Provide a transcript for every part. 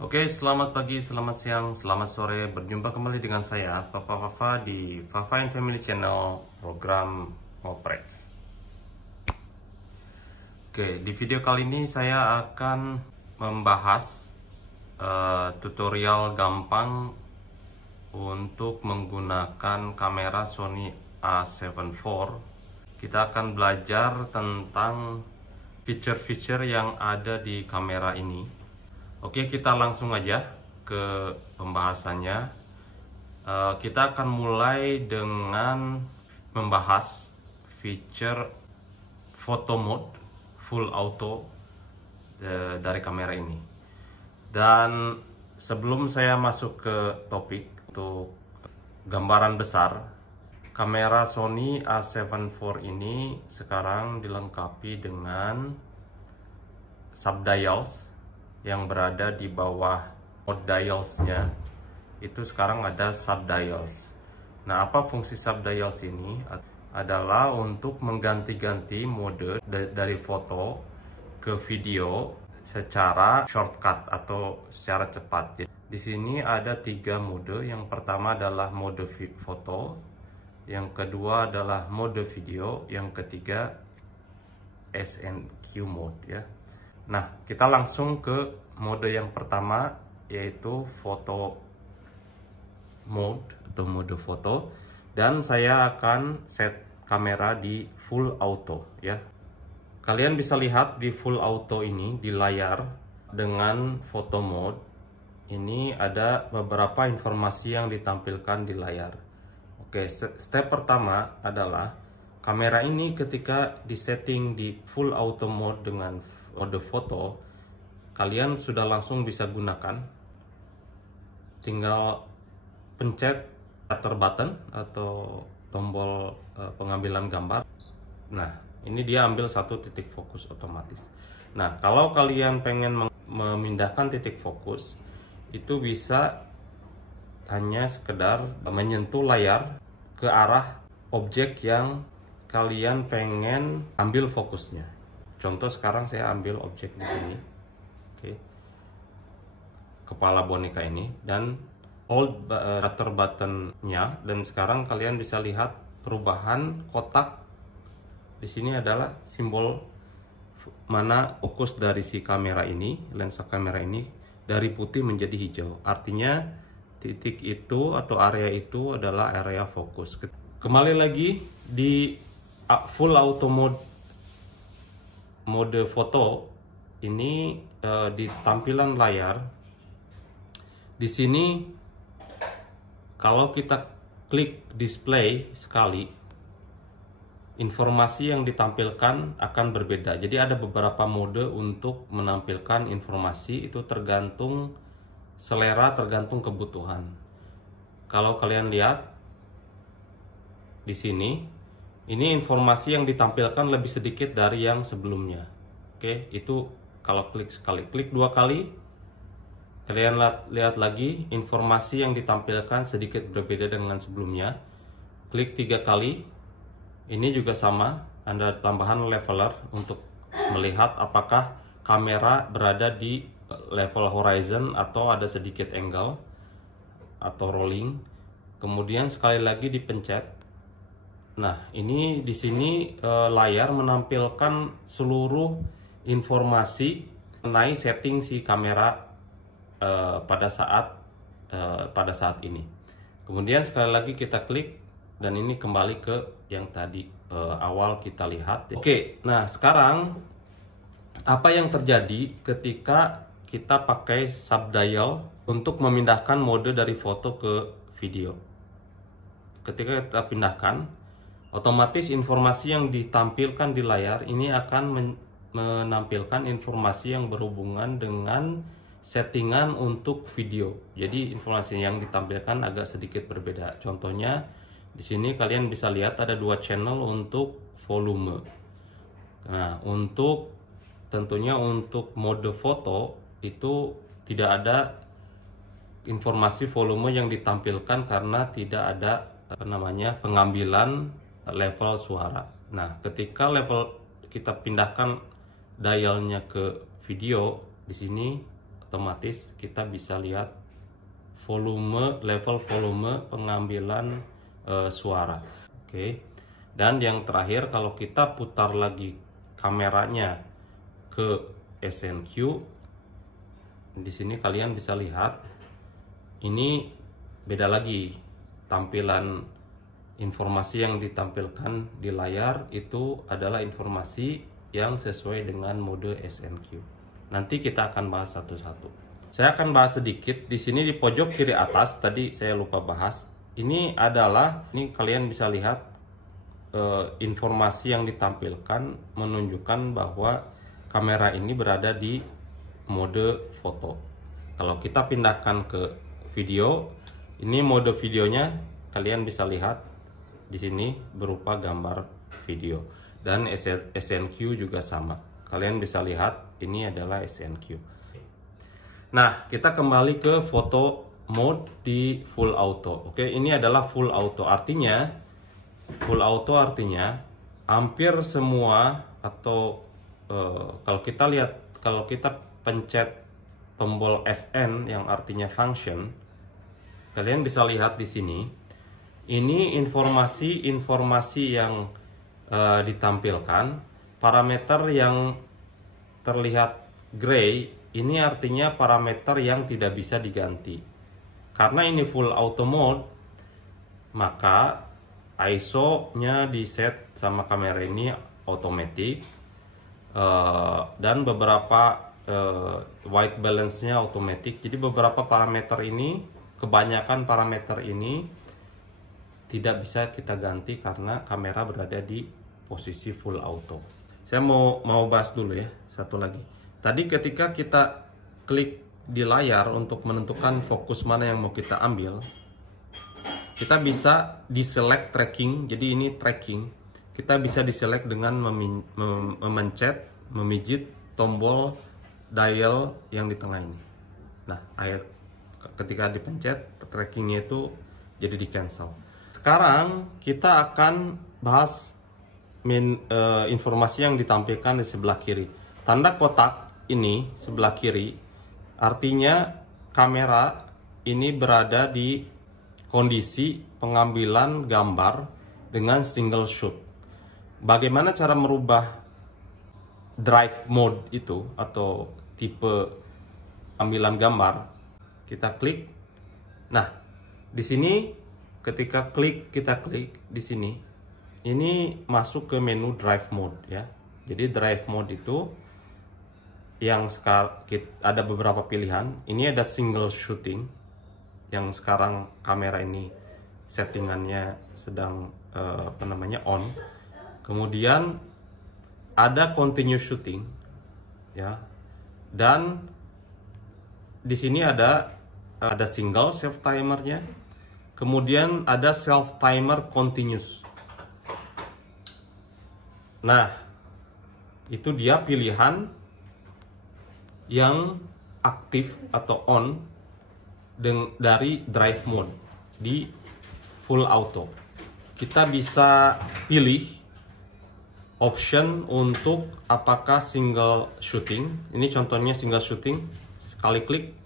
Oke, selamat pagi, selamat siang, selamat sore. Berjumpa kembali dengan saya, Papa Fafa di Fafa and Family Channel program Ngoprek. Oke, di video kali ini saya akan membahas tutorial gampang untuk menggunakan kamera Sony A7 IV. Kita akan belajar tentang fitur-fitur yang ada di kamera ini. Oke, kita langsung aja ke pembahasannya. Kita akan mulai dengan membahas fitur photo mode full auto dari kamera ini. Dan sebelum saya masuk ke topik untuk gambaran besar, kamera Sony A7 IV ini sekarang dilengkapi dengan subdials yang berada di bawah mode dialsnya. Itu sekarang ada subdials. Nah, apa fungsi subdials ini? Adalah untuk mengganti-ganti mode dari foto ke video secara shortcut atau secara cepat. Di sini ada 3 mode. Yang pertama adalah mode foto, yang kedua adalah mode video, yang ketiga SNQ mode ya. Nah, kita langsung ke mode yang pertama, yaitu foto mode atau mode foto, dan saya akan set kamera di full auto ya. Kalian bisa lihat di full auto ini di layar dengan foto mode ini ada beberapa informasi yang ditampilkan di layar. Oke, step pertama adalah kamera ini ketika disetting di full auto mode dengan mode foto, kalian sudah langsung bisa gunakan. Tinggal pencet shutter button atau tombol pengambilan gambar. Nah, ini dia ambil satu titik fokus otomatis. Nah, kalau kalian pengen memindahkan titik fokus, itu bisa hanya sekedar menyentuh layar ke arah objek yang kalian pengen ambil fokusnya. Contoh sekarang saya ambil objek di sini, oke, kepala boneka ini, dan hold shutter buttonnya, dan sekarang kalian bisa lihat perubahan kotak di sini adalah simbol mana fokus dari si kamera ini, lensa kamera ini, dari putih menjadi hijau. Artinya titik itu atau area itu adalah area fokus. Kembali lagi di full auto mode foto ini, di tampilan layar di sini kalau kita klik display sekali, informasi yang ditampilkan akan berbeda. Jadi ada beberapa mode untuk menampilkan informasi, itu tergantung selera, tergantung kebutuhan. Kalau kalian lihat di sini, ini informasi yang ditampilkan lebih sedikit dari yang sebelumnya. Oke, itu kalau klik sekali. Klik 2 kali, kalian lihat lagi informasi yang ditampilkan sedikit berbeda dengan sebelumnya. Klik 3 kali, ini juga sama. Ada tambahan leveler untuk melihat apakah kamera berada di level horizon atau ada sedikit angle atau rolling. Kemudian sekali lagi dipencet. Nah, ini di sini layar menampilkan seluruh informasi mengenai setting si kamera pada saat ini. Kemudian sekali lagi kita klik, dan ini kembali ke yang tadi awal kita lihat. Oke, nah sekarang apa yang terjadi ketika kita pakai subdial untuk memindahkan mode dari foto ke video? Ketika kita pindahkan, otomatis informasi yang ditampilkan di layar ini akan menampilkan informasi yang berhubungan dengan settingan untuk video. Jadi informasi yang ditampilkan agak sedikit berbeda. Contohnya di sini kalian bisa lihat ada 2 channel untuk volume. Nah, tentunya untuk mode foto itu tidak ada informasi volume yang ditampilkan karena tidak ada pengambilan level suara. Nah, ketika level kita pindahkan dialnya ke video, di sini otomatis kita bisa lihat level volume pengambilan suara. Oke. Dan yang terakhir, kalau kita putar lagi kameranya ke SNQ, di sini kalian bisa lihat ini beda lagi tampilan. Informasi yang ditampilkan di layar itu adalah informasi yang sesuai dengan mode SNQ. Nanti kita akan bahas satu-satu. Saya akan bahas sedikit di sini di pojok kiri atas, tadi saya lupa bahas. Ini kalian bisa lihat informasi yang ditampilkan menunjukkan bahwa kamera ini berada di mode foto. Kalau kita pindahkan ke video, ini mode videonya kalian bisa lihat di sini berupa gambar video, dan SNQ juga sama. Kalian bisa lihat ini adalah SNQ. Nah, kita kembali ke foto mode di full auto. Oke, ini adalah full auto. Artinya hampir semua, atau kalau kita pencet tombol FN yang artinya function, kalian bisa lihat di sini. Ini informasi yang ditampilkan. Parameter yang terlihat gray ini artinya parameter yang tidak bisa diganti. Karena ini full auto mode, maka ISO-nya di set sama kamera ini otomatis, dan beberapa white balance-nya otomatis. Jadi beberapa parameter ini, kebanyakan parameter ini tidak bisa kita ganti karena kamera berada di posisi full auto. Saya mau bahas dulu ya, satu lagi. Tadi ketika kita klik di layar untuk menentukan fokus mana yang mau kita ambil, kita bisa di-select tracking. Jadi ini tracking. Kita bisa di-select dengan memijit tombol dial yang di tengah ini. Nah, ketika dipencet, trackingnya itu jadi di-cancel. Sekarang kita akan bahas informasi yang ditampilkan di sebelah kiri. Tanda kotak ini sebelah kiri artinya kamera ini berada di kondisi pengambilan gambar dengan single shoot. Bagaimana cara merubah drive mode itu atau tipe ambilan gambar? Kita klik. Nah, di sini ketika kita klik di sini, ini masuk ke menu drive mode ya. Jadi drive mode itu yang sekarang ada beberapa pilihan. Ini ada single shooting yang sekarang kamera ini settingannya sedang on. Kemudian ada continuous shooting ya. Dan di sini ada single self timernya. Kemudian ada self timer continuous. Nah, itu dia pilihan yang aktif atau on dari drive mode di full auto. Kita bisa pilih option untuk apakah single shooting. Ini contohnya single shooting, sekali klik.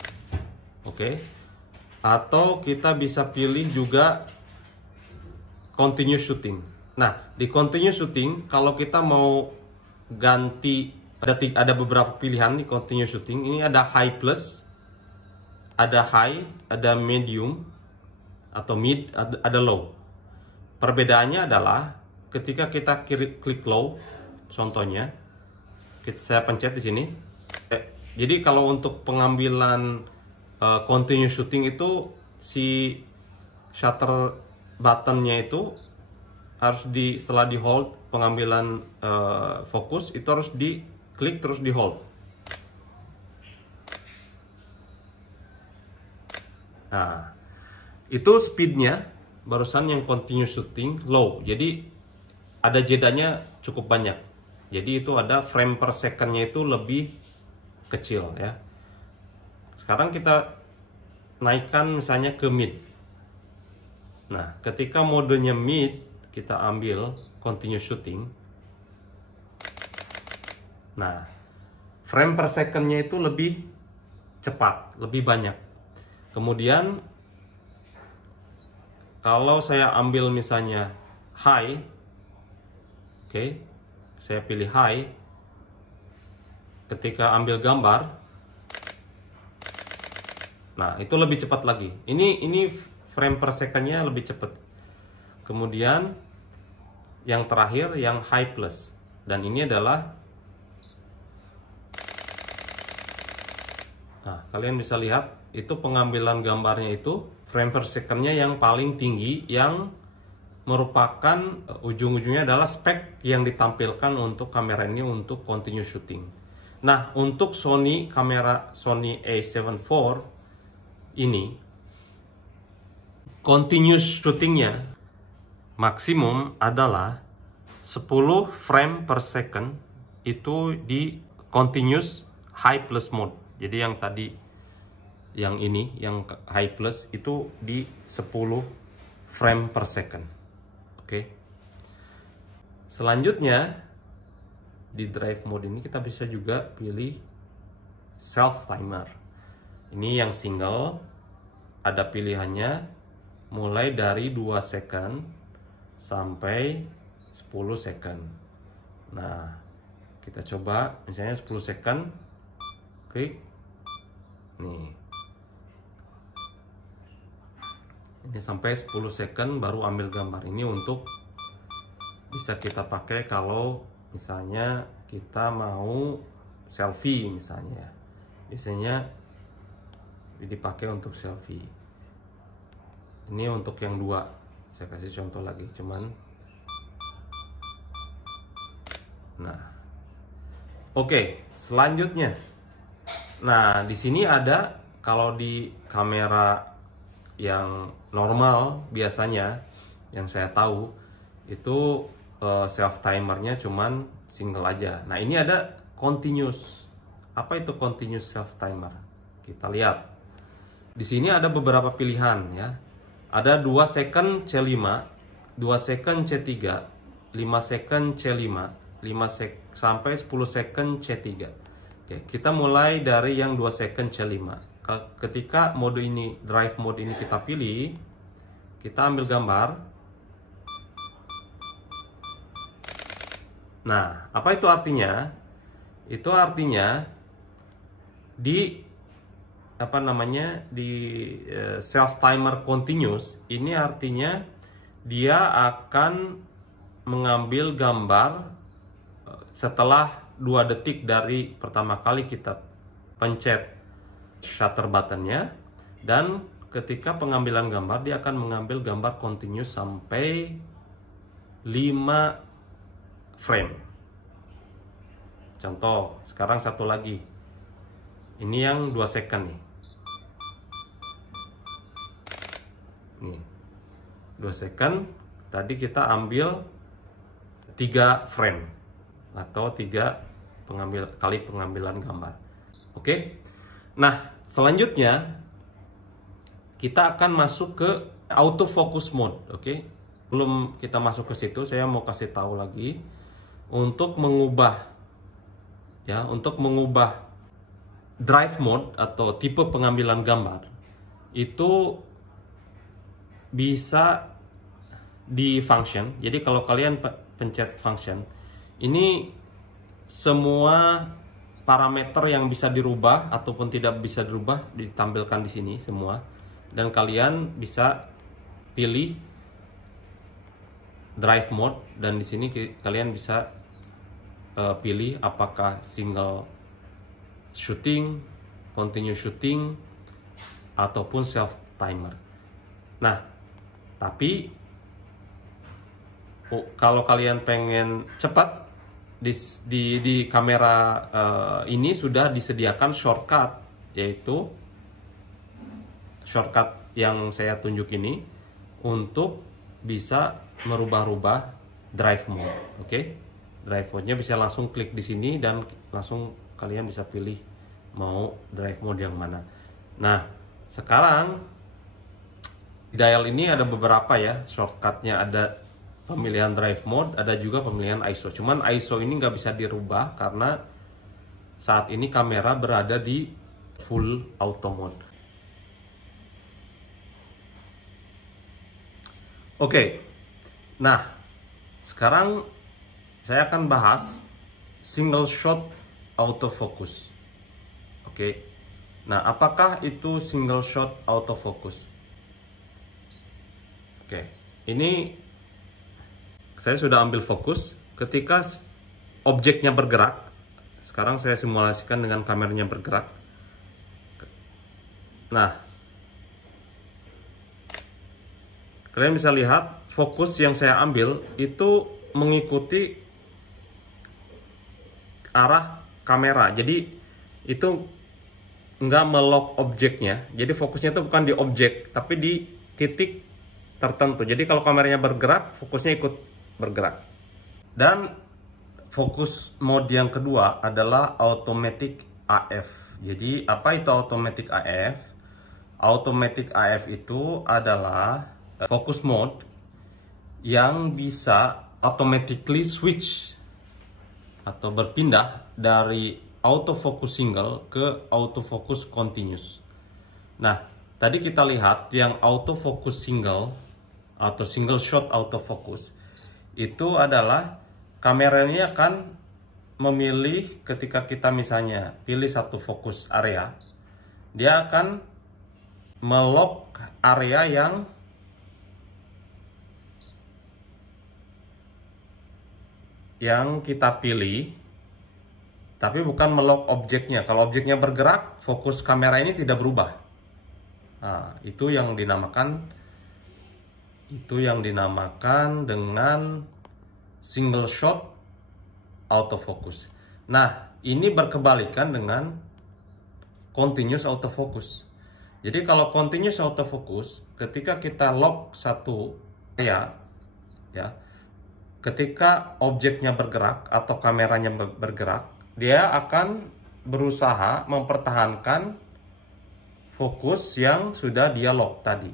Oke. Atau kita bisa pilih juga continuous shooting. Nah, di continuous shooting kalau kita mau ganti, ada beberapa pilihan di continuous shooting. Ini ada high plus, ada high, ada medium atau mid, ada low. Perbedaannya adalah ketika kita klik low, contohnya saya pencet di sini. Jadi kalau untuk pengambilan continuous shooting itu si shutter buttonnya itu harus setelah di hold pengambilan fokus itu harus diklik terus di hold. Nah, itu speednya barusan yang continuous shooting low. Jadi ada jedanya cukup banyak. Jadi itu ada frame per secondnya itu lebih kecil ya. Sekarang kita naikkan misalnya ke mid. Nah, ketika modenya mid, kita ambil continuous shooting. Nah, frame per secondnya itu lebih cepat, lebih banyak. Kemudian kalau saya ambil misalnya high, oke, saya pilih high, ketika ambil gambar, nah itu lebih cepat lagi. Ini frame per secondnya lebih cepat. Kemudian yang terakhir yang high plus, dan ini adalah, nah kalian bisa lihat itu pengambilan gambarnya itu frame per secondnya yang paling tinggi, yang merupakan ujung-ujungnya adalah spek yang ditampilkan untuk kamera ini untuk continuous shooting. Nah untuk kamera Sony A7 IV ini continuous shootingnya maksimum adalah 10 frame per second itu di continuous high plus mode. Jadi yang tadi, yang ini, yang high plus itu di 10 frame per second. Oke. Selanjutnya di drive mode ini kita bisa juga pilih self timer. Ini yang single, ada pilihannya mulai dari 2 second sampai 10 second. Nah, kita coba misalnya 10 second, klik nih. Ini sampai 10 second baru ambil gambar. Ini untuk bisa kita pakai kalau misalnya kita mau selfie misalnya. Biasanya dipakai untuk selfie. Ini untuk yang 2. Saya kasih contoh lagi, cuman nah. Oke, selanjutnya. Nah, di sini ada, kalau di kamera yang normal biasanya yang saya tahu itu self timernya cuman single aja. Nah, ini ada continuous. Apa itu continuous self timer? Kita lihat. Di sini ada beberapa pilihan ya. Ada 2 second C5, 2 second C3, 5 second C5, 5 sampai 10 second C3. Oke, kita mulai dari yang 2 second C5. Ketika mode ini, drive mode ini kita pilih, kita ambil gambar. Nah, apa itu artinya? Itu artinya di self timer continuous ini artinya dia akan mengambil gambar setelah 2 detik dari pertama kali kita pencet shutter buttonnya, dan ketika pengambilan gambar dia akan mengambil gambar continuous sampai 5 frame. Contoh, sekarang satu lagi. Ini yang 2 second nih. Nih. 2 second. Tadi kita ambil 3 frame atau 3 kali pengambilan gambar. Oke. Nah, selanjutnya kita akan masuk ke autofocus mode, oke. Belum kita masuk ke situ, saya mau kasih tahu lagi untuk mengubah drive mode atau tipe pengambilan gambar itu bisa di function. Jadi kalau kalian pencet function, ini semua parameter yang bisa dirubah ataupun tidak bisa dirubah ditampilkan di sini semua, dan kalian bisa pilih drive mode, dan di sini kalian bisa pilih apakah single shooting, continuous shooting, ataupun self timer. Nah, tapi kalau kalian pengen cepat di kamera ini sudah disediakan shortcut, yaitu shortcut yang saya tunjuk ini untuk bisa merubah-rubah drive mode. Oke, drive mode-nya bisa langsung klik di sini dan langsung kalian bisa pilih mau drive mode yang mana. Nah, sekarang di dial ini ada beberapa ya shortcutnya, ada pemilihan drive mode, ada juga pemilihan ISO. Cuman ISO ini nggak bisa dirubah karena saat ini kamera berada di full auto mode. Oke, nah sekarang saya akan bahas single shot autofocus. Oke, nah apakah itu single shot autofocus? Oke, ini saya sudah ambil fokus ketika objeknya bergerak. Sekarang saya simulasikan dengan kameranya bergerak. Nah, kalian bisa lihat fokus yang saya ambil itu mengikuti arah kamera. Jadi itu nggak melock objeknya. Jadi fokusnya itu bukan di objek, tapi di titik tertentu. Jadi kalau kameranya bergerak, fokusnya ikut bergerak. Dan fokus mode yang kedua adalah automatic AF. Jadi apa itu automatic AF? Automatic AF itu adalah focus mode yang bisa automatically switch atau berpindah dari autofocus single ke autofocus continuous. Nah, tadi kita lihat yang autofocus single atau single shot autofocus itu adalah kameranya akan memilih ketika kita misalnya pilih satu fokus area, dia akan melock area yang kita pilih, tapi bukan melock objeknya. Kalau objeknya bergerak, fokus kamera ini tidak berubah. Nah, itu yang dinamakan dengan single shot autofocus. Nah, ini berkebalikan dengan continuous autofocus. Jadi kalau continuous autofocus, ketika kita lock satu area, ya, ketika objeknya bergerak atau kameranya bergerak, dia akan berusaha mempertahankan fokus yang sudah dia lock tadi.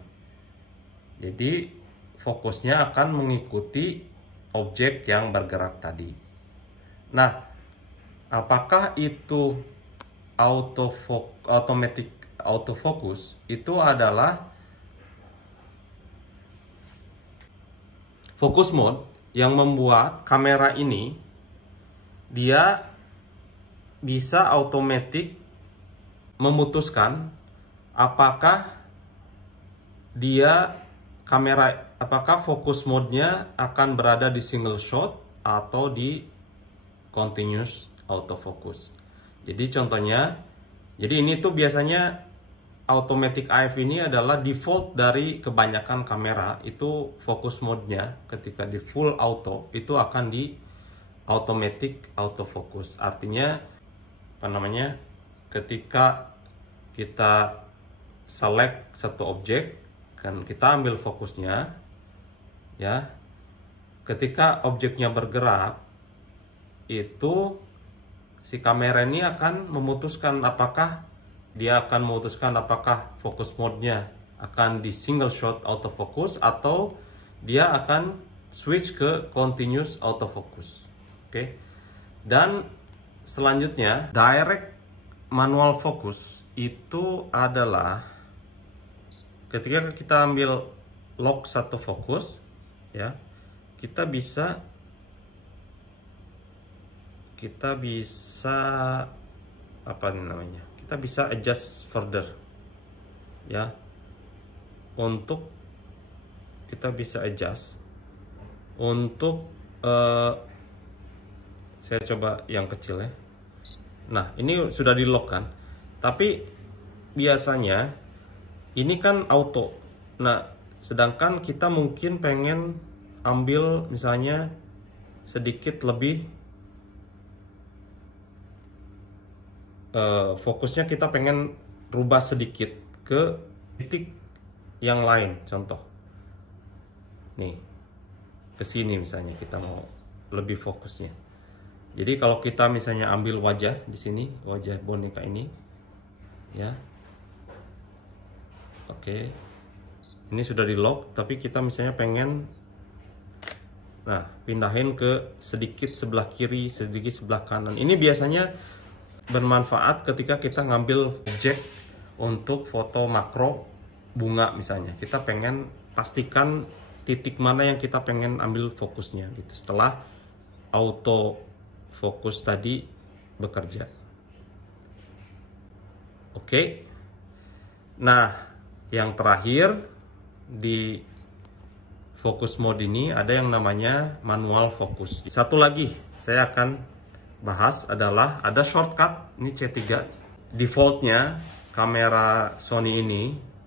Jadi fokusnya akan mengikuti objek yang bergerak tadi. Nah, apakah itu automatic autofocus? Itu adalah focus mode yang membuat kamera ini dia bisa otomatis memutuskan apakah fokus mode-nya akan berada di single shot atau di continuous autofocus. Jadi contohnya, ini tuh biasanya automatic AF ini adalah default dari kebanyakan kamera. Itu fokus mode-nya ketika di full auto itu akan di automatic autofocus. Artinya ketika kita select satu objek, kan kita ambil fokusnya, ya. Ketika objeknya bergerak, itu si kamera ini akan memutuskan apakah fokus mode-nya akan di single shot autofocus atau dia akan switch ke continuous autofocus. Oke. Dan selanjutnya, direct manual focus itu adalah ketika kita ambil lock satu fokus, ya, kita bisa kita bisa adjust further, ya, saya coba yang kecil, ya. Nah, ini sudah di lock kan, tapi biasanya ini kan auto. Nah, sedangkan kita mungkin pengen ambil misalnya sedikit lebih fokusnya, kita pengen rubah sedikit ke titik yang lain. Contoh nih, ke sini misalnya kita mau lebih fokusnya. Jadi kalau kita misalnya ambil wajah di sini, wajah boneka ini, ya. Oke. Ini sudah di lock, tapi kita misalnya pengen pindahin ke sedikit sebelah kiri, sedikit sebelah kanan. Ini biasanya bermanfaat ketika kita ngambil objek untuk foto makro bunga misalnya. Kita pengen pastikan titik mana yang kita pengen ambil fokusnya gitu. Setelah auto fokus tadi bekerja. Oke. Nah, yang terakhir di fokus mode ini ada yang namanya manual fokus. Satu lagi saya akan bahas adalah ada shortcut, ini C3. Defaultnya kamera Sony ini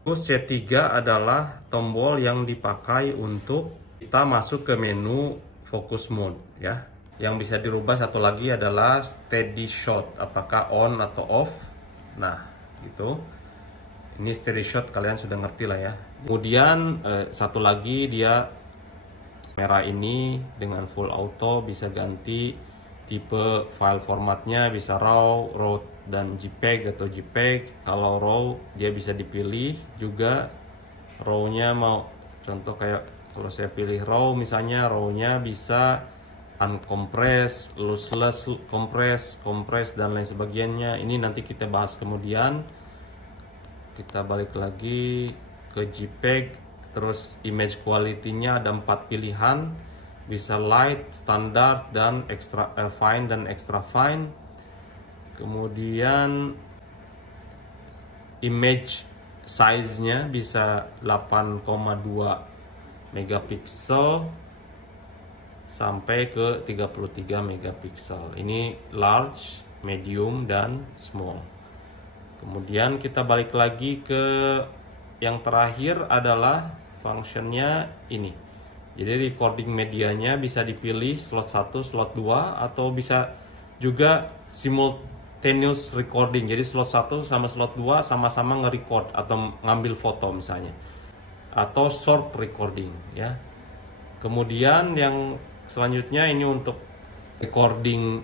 C3 adalah tombol yang dipakai untuk kita masuk ke menu focus mode ya. Yang bisa dirubah satu lagi adalah steady shot, apakah on atau off. Nah, gitu. Ini steady shot kalian sudah ngerti lah ya. Kemudian satu lagi dia kamera ini dengan full auto bisa ganti tipe file formatnya, bisa RAW dan JPEG atau JPEG. Kalau RAW dia bisa dipilih juga RAW-nya mau contoh kayak kalau saya pilih RAW misalnya RAW-nya bisa uncompress, lossless, compress dan lain sebagainya. Ini nanti kita bahas kemudian. Kita balik lagi ke JPEG, terus image quality-nya ada 4 pilihan, bisa light, standard, dan extra fine dan extra fine. Kemudian image size-nya bisa 8,2 megapiksel sampai ke 33 megapiksel. Ini large, medium, dan small. Kemudian kita balik lagi ke yang terakhir adalah functionnya ini. Jadi recording medianya bisa dipilih slot 1, slot 2, atau bisa juga simultaneous recording. Jadi slot 1 sama slot 2 sama-sama nge-record atau ngambil foto misalnya. Atau short recording ya. Kemudian yang selanjutnya ini untuk recording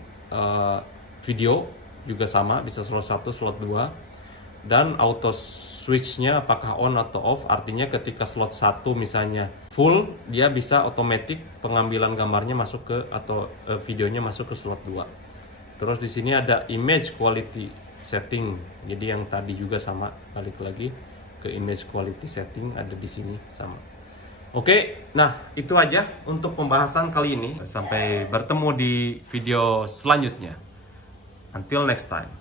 video juga sama, bisa slot 1, slot 2. Dan auto switch-nya apakah on atau off, artinya ketika slot 1 misalnya full, dia bisa otomatis pengambilan gambarnya masuk ke atau videonya masuk ke slot 2. Terus di sini ada image quality setting. Jadi yang tadi juga sama, balik lagi ke image quality setting ada di sini sama. Oke, nah itu aja untuk pembahasan kali ini. Sampai bertemu di video selanjutnya. Until next time.